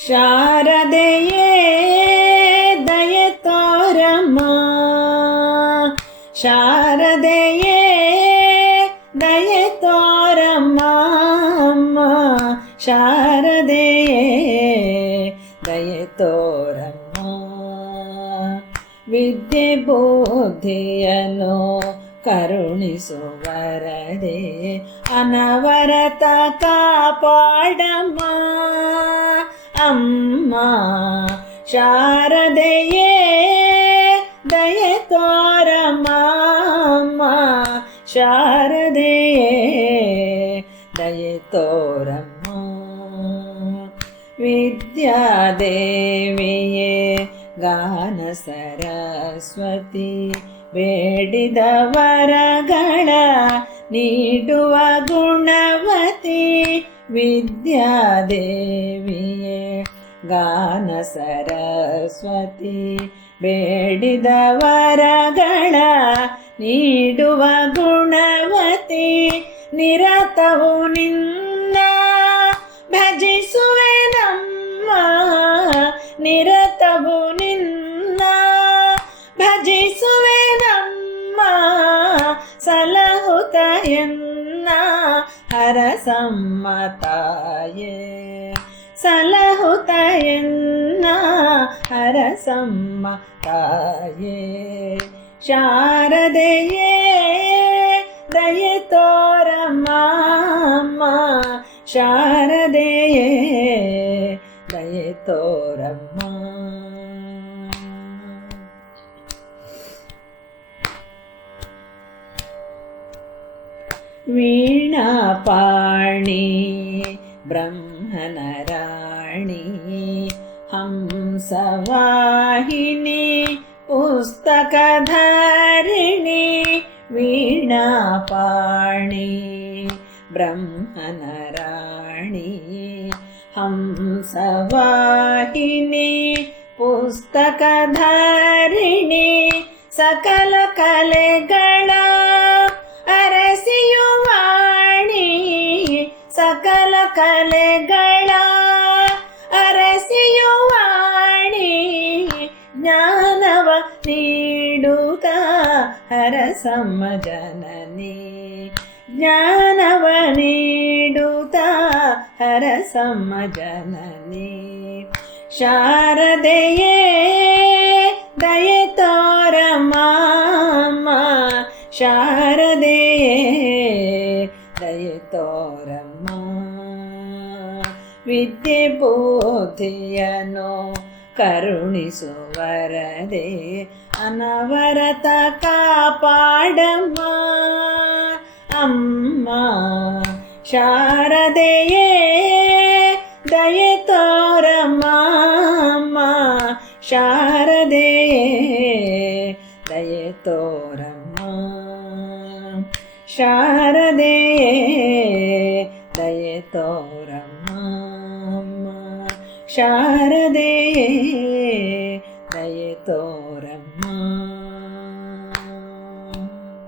ಶಾರದೆಯೇ ದಯೆ ತೋರಮ್ಮ, ಶಾರದೆಯೇ ದಯೆ ತೋರಮ್ಮ, ಶಾರದೆಯೇ ದಯೆ ತೋರಮ್ಮ. ವಿದ್ಯೆ ಬುದ್ಧಿಯನ್ನು ಕರುಣಿಸುವರದೆ ಅನವರತ ಕಾಪಾಡಮ್ಮ ಅಮ್ಮ, ಶಾರದೆಯೇ ದಯೆ ತೋರಮ್ಮ, ಶಾರದೆಯೇ ದಯೆ ತೋರಮ್ಮ. ವಿದ್ಯಾದೇವಿಯೇ ಗಾನ ಸರಸ್ವತಿ, ಬೇಡಿದ ವರಗಳ ನೀಡುವ ಗುಣವತಿ. ವಿದ್ಯಾದೇವಿಯೇ ಗಾನ ಸರಸ್ವತಿ, ಬೇಡಿದ ವರಗಳ ನೀಡುವ ಗುಣವತಿ. ನಿರತವು ನಿನ್ನ ಭಜಿಸುವೆ ನಮ್ಮ, ನಿರತವು ನಿನ್ನ ಭಜಿಸುವೆ ನಮ್ಮ. ಸಲಹುತ ಎನ್ನ ಹರಸಮ್ಮ ತಾಯೇ, ಸಲಹುತ ಎನ್ನ ಹರಸಮ್ಮ ತಾಯೇ. ಶಾರದೆಯೇ ದಯೆ ತೋರಮ್ಮ, ಶಾರದೆಯೇ ದಯೆ ತೋರಮ್ಮ. ವೀಣಾಪಾಣಿ ಬ್ರಹ್ಮನ ರಾಣಿ, ಹಂಸವಾಹಿನಿ ಪುಸ್ತಕಧಾರಿಣಿ. ವೀಣಾಪಾಣಿ ಬ್ರಹ್ಮನ ರಾಣಿ, ಹಂಸವಾಹಿನಿ ಪುಸ್ತಕಧಾರಿಣಿ. ಸಕಲ ಕಲೆಗಳ ಅರಸಿಯುವಾಣಿ, ಸಕಲ ಕಲೆಗಳ ಅರಸಿಯುವಾಣಿ. ಜ್ಞಾನವ ನೀಡುತ್ತ ಹರಸಮ್ಮ ಜನನಿ, ಜ್ಞಾನವ ನೀಡುತ್ತ ಹರಸಮ್ಮ ಜನನಿ. ಶಾರದೆಯೇ ದಯೆ ತೋರಮ್ಮ, ಶಾರದೆಯೇ ದಯೆ ತೋರಮ್ಮ. ವಿದ್ಯೆ ಬುದ್ಧಿಯನ್ನು ಕರುಣಿಸುವರದೆ ಅನವರತ ಕಾಪಾಡಮ್ಮ ಅಮ್ಮ, ಶಾರದೆಯೇ ದಯೆ ತೋರಮ್ಮ, ಶಾರದೆಯೇ ದಯೆ ತೋರಮ್ಮ. ಶಾರದೆಯೇ ದಯೆ ತೋರಮ್ಮ, ಶಾರದೆಯೇ ದಯೆ ತೋರಮ್ಮ.